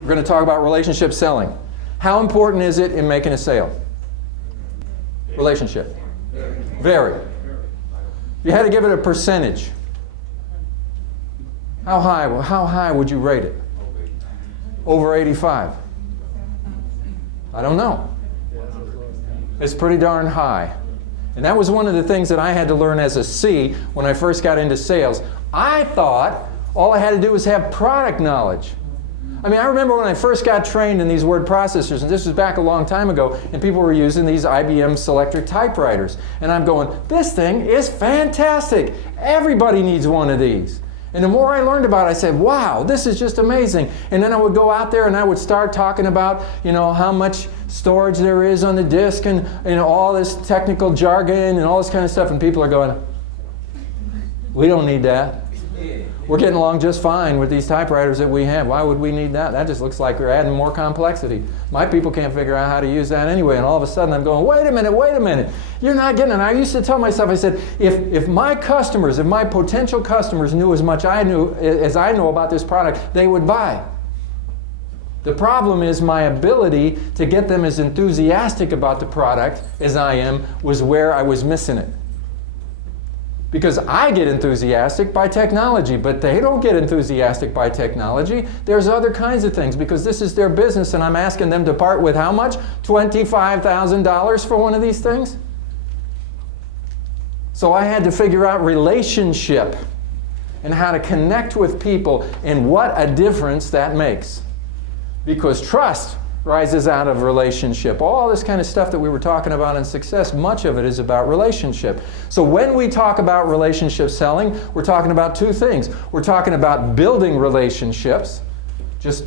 We're going to talk about relationship selling. How important is it in making a sale? Relationship. Very. If you had to give it a percentage, how high would you rate it? Over 85. I don't know. It's pretty darn high. And that was one of the things that I had to learn as a C when I first got into sales. I thought all I had to do was have product knowledge. I mean, I remember when I first got trained in these word processors, and this was back a long time ago, and people were using these IBM Selector typewriters. And I'm going, this thing is fantastic. Everybody needs one of these. And the more I learned about it, I said, wow, this is just amazing. And then I would go out there and I would start talking about, how much storage there is on the disk and, all this technical jargon and all this kind of stuff. And people are going, we don't need that. We're getting along just fine with these typewriters that we have. Why would we need that? That just looks like we're adding more complexity. My people can't figure out how to use that anyway. And all of a sudden I'm going, wait a minute. You're not getting it. And I used to tell myself, I said, if my customers, if my potential customers knew as much as I know about this product, they would buy. The problem is my ability to get them as enthusiastic about the product as I am was where I was missing it. Because I get enthusiastic by technology, but they don't get enthusiastic by technology. There's other kinds of things because this is their business and I'm asking them to part with how much? $25,000 for one of these things? So I had to figure out relationship and how to connect with people and what a difference that makes. Because trust rises out of relationship. All this kind of stuff that we were talking about in success, much of it is about relationship. So when we talk about relationship selling, we're talking about two things. We're talking about building relationships, just,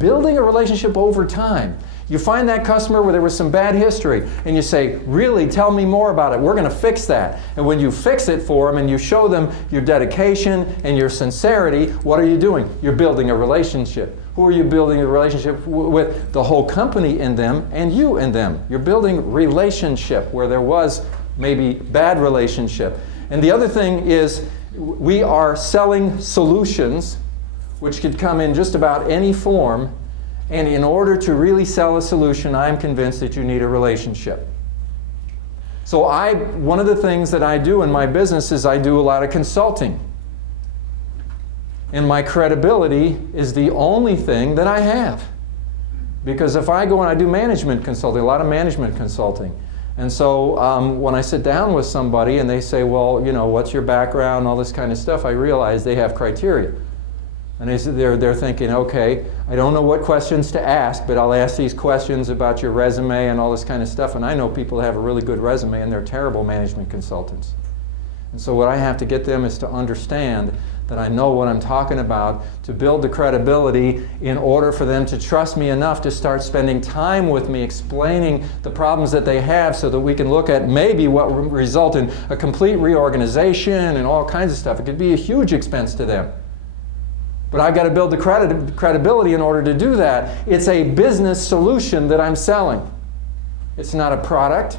building a relationship over time. You find that customer where there was some bad history and you say, really, tell me more about it. We're going to fix that. And when you fix it for them and you show them your dedication and your sincerity, what are you doing? You're building a relationship. Who are you building a relationship with? The whole company in them and you in them. You're building relationship where there was maybe bad relationship. And the other thing is we are selling solutions which could come in just about any form. And in order to really sell a solution, I'm convinced that you need a relationship. So one of the things that I do in my business is I do a lot of consulting. And my credibility is the only thing that I have. Because if I go and I do management consulting, a lot of management consulting. And so when I sit down with somebody and they say, well, what's your background, all this kind of stuff, I realize they have criteria. And they're thinking, okay, I don't know what questions to ask, but I'll ask these questions about your resume and all this kind of stuff. And I know people have a really good resume and they're terrible management consultants. And so what I have to get them is to understand that I know what I'm talking about to build the credibility in order for them to trust me enough to start spending time with me explaining the problems that they have so that we can look at maybe what will result in a complete reorganization and all kinds of stuff. It could be a huge expense to them. But I've got to build the credibility in order to do that. It's a business solution that I'm selling. It's not a product.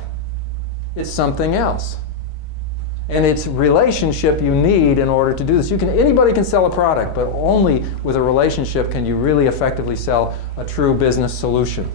It's something else. And it's relationship you need in order to do this. Anybody can sell a product, but only with a relationship can you really effectively sell a true business solution.